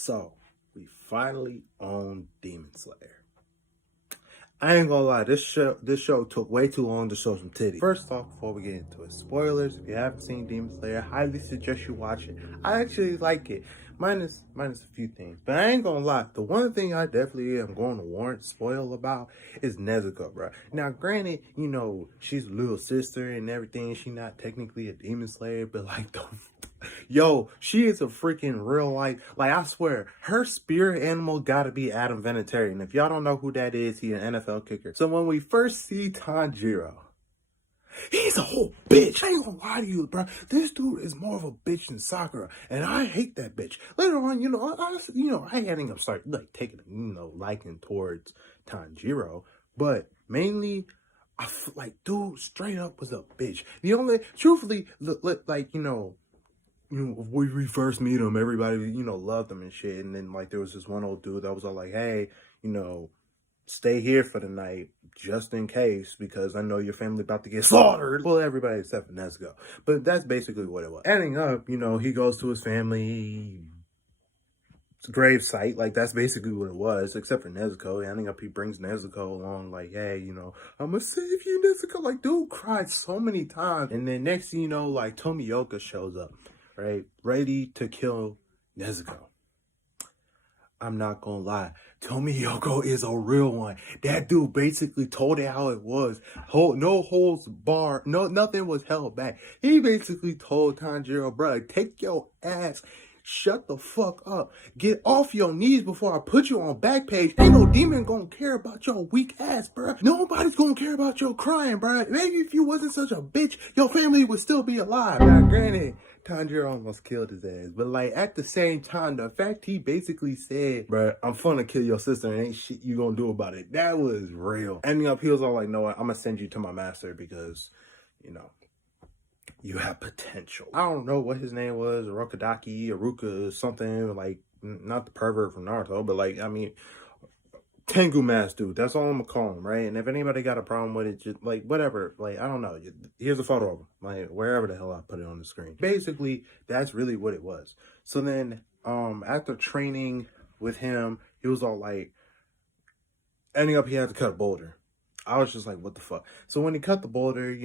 So, we finally own Demon Slayer. I ain't gonna lie, this show took way too long to show some titties. First off, before we get into it, spoilers, if you haven't seen Demon Slayer, highly suggest you watch it. I actually like it. Minus a few things. But I ain't gonna lie, the one thing I definitely am going to warrant spoil about is Nezuko, bro. Now, granted, you know, she's a little sister and everything. She's not technically a Demon Slayer, but like yo, she is a freaking real life. Like, I swear, her spirit animal gotta be Adam Vinatieri. And if y'all don't know who that is, he's an NFL kicker. So when we first see Tanjiro, he's a whole bitch. I ain't gonna lie to you, bro. This dude is more of a bitch than Sakura, and I hate that bitch. Later on, you know, I ended up start like taking, liking towards Tanjiro, but mainly, I feel like dude straight up was a bitch. The only, truthfully, like when we first meet him, everybody, loved him and shit. And then, like, there was this one old dude that was all like, hey, stay here for the night just in case, because I know your family about to get slaughtered. Well, everybody except for Nezuko. But that's basically what it was. Ending up, he goes to his family grave site. Like, that's basically what it was, except for Nezuko. Ending up, he brings Nezuko along, like, hey, I'm gonna save you, Nezuko. Like, dude cried so many times. And then next thing you know, like, Tomioka shows up, right? Ready to kill Nezuko. I'm not gonna lie, Tomioka is a real one. That dude basically told it how it was. No holds barred. No, nothing was held back. He basically told Tanjiro, bro, take your ass, shut the fuck up, get off your knees before I put you on back page. Ain't no demon gonna care about your weak ass, bro. Nobody's gonna care about your crying, bro. Maybe if you wasn't such a bitch, your family would still be alive. Now, granted, Tanjiro almost killed his ass, but like at the same time, the fact he basically said, bro, I'm finna kill your sister and ain't shit you gonna do about it, that was real. Ending up, he was all like, no, I'm gonna send you to my master because, you have potential. I don't know what his name was, Rokadaki, Aruka, something, like, not the pervert from Naruto, but like, Tengu Mask dude, that's all I'm gonna call him, right? And if anybody got a problem with it, just like whatever, like I don't know. Here's a photo of him, like wherever the hell I put it on the screen. Basically, that's really what it was. So then, after training with him, he was all like, ending up he had to cut a boulder. I was just like, what the fuck? So when he cut the boulder,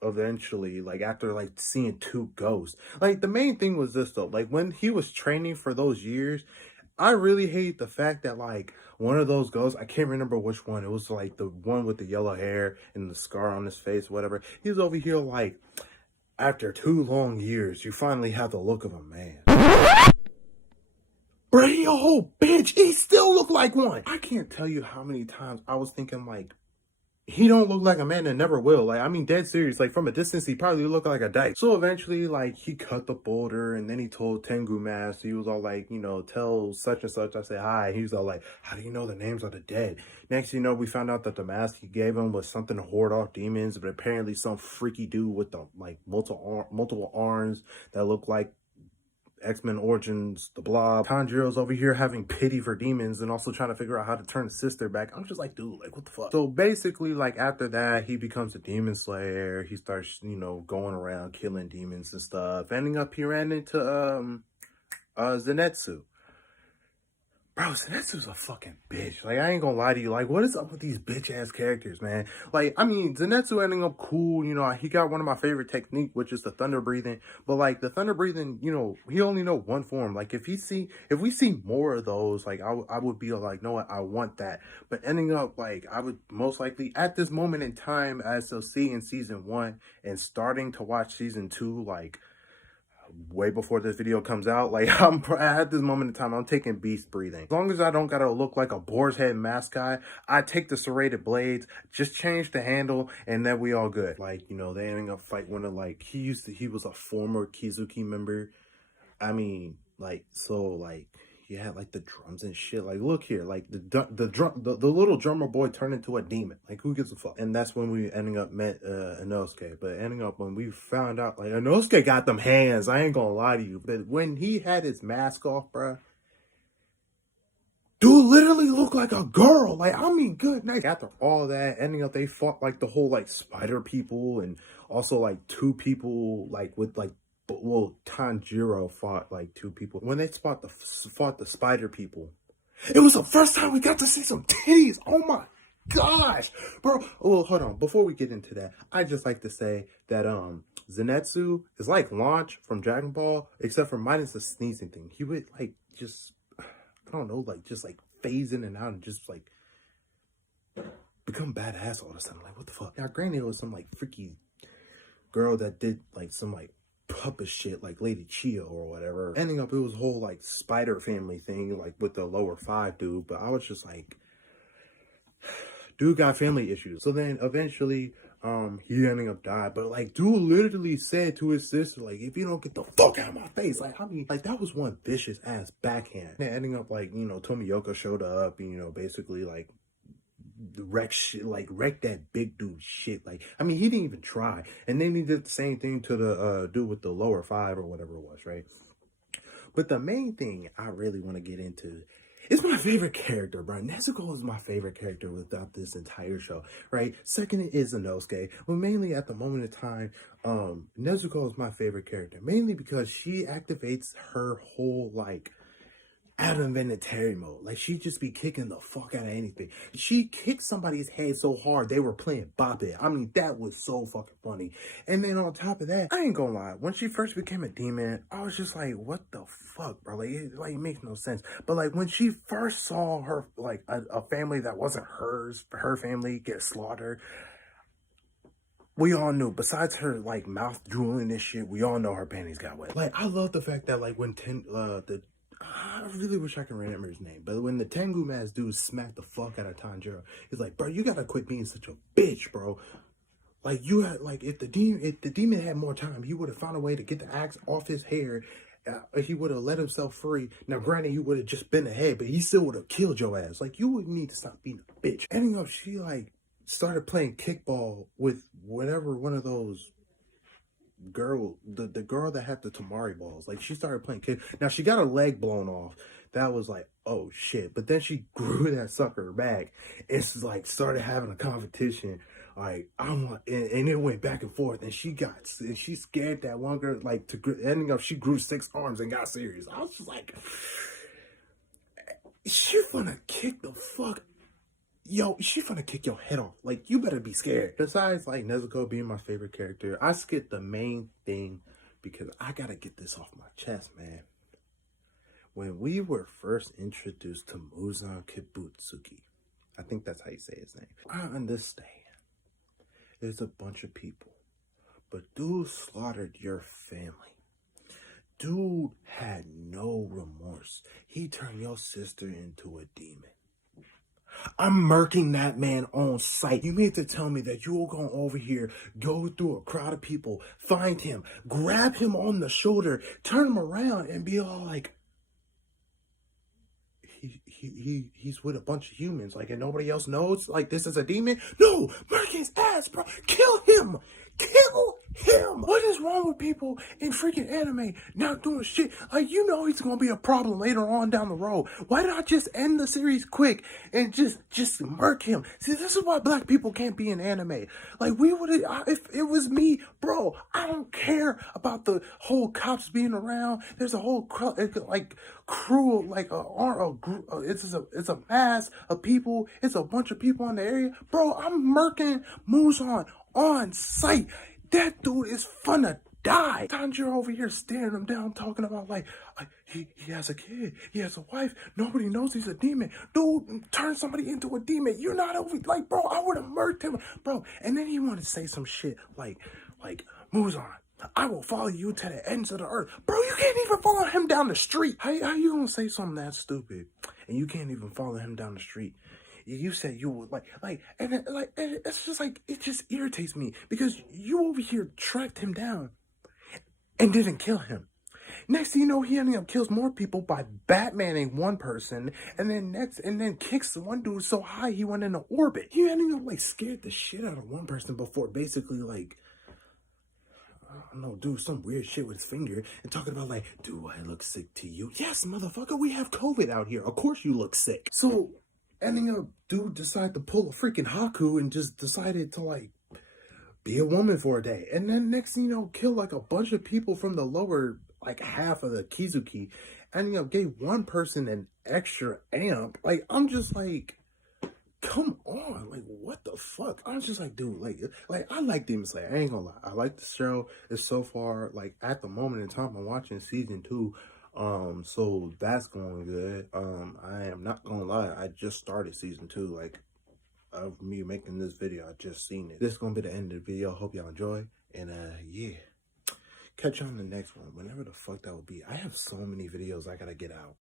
eventually, like after like seeing two ghosts, like the main thing was this though, like when he was training for those years, I really hate the fact that, like, one of those ghosts, I can't remember which one. It was, like, the one with the yellow hair and the scar on his face, whatever. He's over here, like, after 2 long years, you finally have the look of a man. Bro, he a whole bitch. He still look like one. I can't tell you how many times I was thinking, like, he don't look like a man and never will. Like, I mean, dead serious. Like, from a distance, he probably looked like a dyke. So eventually, like, he cut the boulder, and then he told Tengu Mask. He was all like, tell such and such I said hi. He was all like, how do you know the names of the dead? Next thing you know, we found out that the mask he gave him was something to ward off demons, but apparently some freaky dude with the, like, multiple arms that looked like X-Men Origins, the Blob. Tanjiro's over here having pity for demons and also trying to figure out how to turn his sister back. I'm just like, dude, like, what the fuck? So basically, like, after that, he becomes a demon slayer. He starts, going around killing demons and stuff. Ending up, he ran into, Zenitsu. Bro, Zenitsu's a fucking bitch. Like, I ain't gonna lie to you. Like, what is up with these bitch-ass characters, man? Like, I mean, Zenitsu ending up cool. He got one of my favorite technique, which is the thunder breathing. But, like, the thunder breathing, he only know one form. Like, if we see more of those, like, I would be like, no, I want that. But ending up, like, I would most likely, at this moment in time, as of seeing season 1 and starting to watch season 2, like, way before this video comes out, like, at this moment in time, I'm taking beast breathing. As long as I don't gotta look like a boar's head mascot, I take the serrated blades, just change the handle, and then we all good. Like, they ending up fight one of, like, he was a former Kizuki member. I mean, like, so, like, he had, like, the drums and shit. Like, look here, like, the little drummer boy turned into a demon. Like, who gives a fuck? And that's when we ending up met Inosuke. But ending up when we found out, like, Inosuke got them hands. I ain't gonna lie to you. But when he had his mask off, bruh, dude literally looked like a girl. Like, I mean, good night. After all that, ending up, they fought, like, the whole, like, spider people and also, like, 2 people, like, with, like, But well, Tanjiro fought like two people. When they fought the spider people, it was the first time we got to see some titties. Oh my gosh, bro. Well, hold on. Before we get into that, I just like to say that Zenitsu is like Launch from Dragon Ball, except for minus the sneezing thing. He would like just, I don't know, like just like phase in and out and just like become badass all of a sudden. Like, what the fuck? Now, granted, it was some like freaky girl that did like some like puppet shit like Lady Chia or whatever. Ending up, it was a whole like spider family thing, like with the lower 5 dude. But I was just like, dude got family issues. So then eventually, he ending up died. But like, dude literally said to his sister, like, if you don't get the fuck out of my face, like, I mean, like, that was one vicious ass backhand. And ending up like, you know, Tomioka showed up, and, you know, basically like wreck shit, like wreck that big dude shit. Like, I mean, he didn't even try. And then he did the same thing to the dude with the lower 5 or whatever it was, right? But the main thing I really want to get into is my favorite character, bro. Nezuko is my favorite character without this entire show, right? Second is Inosuke. Well, mainly at the moment of time, Nezuko is my favorite character, mainly because she activates her whole like Adam Vinatieri mode. Like, she just be kicking the fuck out of anything. She kicked somebody's head so hard they were playing Bop It. I mean, that was so fucking funny. And then on top of that, I ain't gonna lie, when she first became a demon, I was just like, what the fuck, bro? Like, it makes no sense. But like, when she first saw her, like, a family that wasn't hers, her family, get slaughtered, we all knew, besides her, like, mouth drooling and shit, we all know her panties got wet. Like, I love the fact that, like, when I really wish I could remember his name, but when the Tengu Mask dude smacked the fuck out of Tanjiro, he's like, bro, you gotta quit being such a bitch, bro. Like, you had, like, if the demon had more time, he would have found a way to get the axe off his hair. He would have let himself free. Now, granted, he would have just been ahead, but he still would have killed your ass. Like, you would need to stop being a bitch. Ending up, she, like, started playing kickball with whatever one of those girl, the girl that had the Tamari balls. Like, she started playing kick. Now, she got her leg blown off. That was like, oh shit. But then she grew that sucker back. It's like started having a competition. Like, and it went back and forth. And she scared that one girl, like, ending up, she grew 6 arms and got serious. I was just like, she gonna kick the fuck. Yo, she finna kick your head off. Like, you better be scared. Besides, like, Nezuko being my favorite character, I skipped the main thing because I gotta get this off my chest, man. When we were first introduced to Muzan Kibutsuki, I think that's how you say his name. I understand. There's a bunch of people, but dude slaughtered your family. Dude had no remorse. He turned your sister into a demon. I'm murking that man on sight. You mean to tell me that you will go over here, go through a crowd of people, find him, grab him on the shoulder, turn him around, and be all like, he's with a bunch of humans, like, and nobody else knows, like, this is a demon? No, murk his ass, bro. Kill him. Kill him. What is wrong with people in freaking anime not doing shit? Like, you know he's gonna be a problem later on down the road. Why not just end the series quick and just murk him? See, this is why black people can't be in anime. Like, we would have, if it was me, bro, I don't care about the whole cops being around. There's a whole crew, like it's a mass of people. It's a bunch of people in the area, bro. I'm murking Muzan on sight. That dude is finna die. Tanjiro over here staring him down, talking about like he has a kid, he has a wife, nobody knows he's a demon. Dude, turn somebody into a demon. You're not over, like, bro, I would have murked him, bro. And then he wanted to say some shit like Muzan, I will follow you to the ends of the earth. Bro, you can't even follow him down the street. How you gonna say something that stupid and you can't even follow him down the street? You said you would and it's just like, it just irritates me because you over here tracked him down and didn't kill him. Next thing you know, he ended up kills more people by Batmaning one person, and then kicks one dude so high he went into orbit. He ended up like scared the shit out of one person before basically like, I don't know, do some weird shit with his finger and talking about like, do I look sick to you? Yes, motherfucker, we have COVID out here. Of course you look sick. So ending up, dude decided to pull a freaking Haku and just decided to like be a woman for a day. And then next thing you know, kill like a bunch of people from the lower, like half of the Kizuki. And, you know, gave one person an extra amp. Like, I'm just like, come on, like, what the fuck? I was just like, dude, like I like Demon Slayer. I ain't gonna lie, I like the show. It's so far, like, at the moment in time, I'm watching season 2, so that's going good. I am not gonna lie, I just started season 2, like, of me making this video. I just seen it. This is gonna be the end of the video. Hope y'all enjoy, and yeah, catch you on the next one, whenever the fuck that will be. I have so many videos I gotta get out.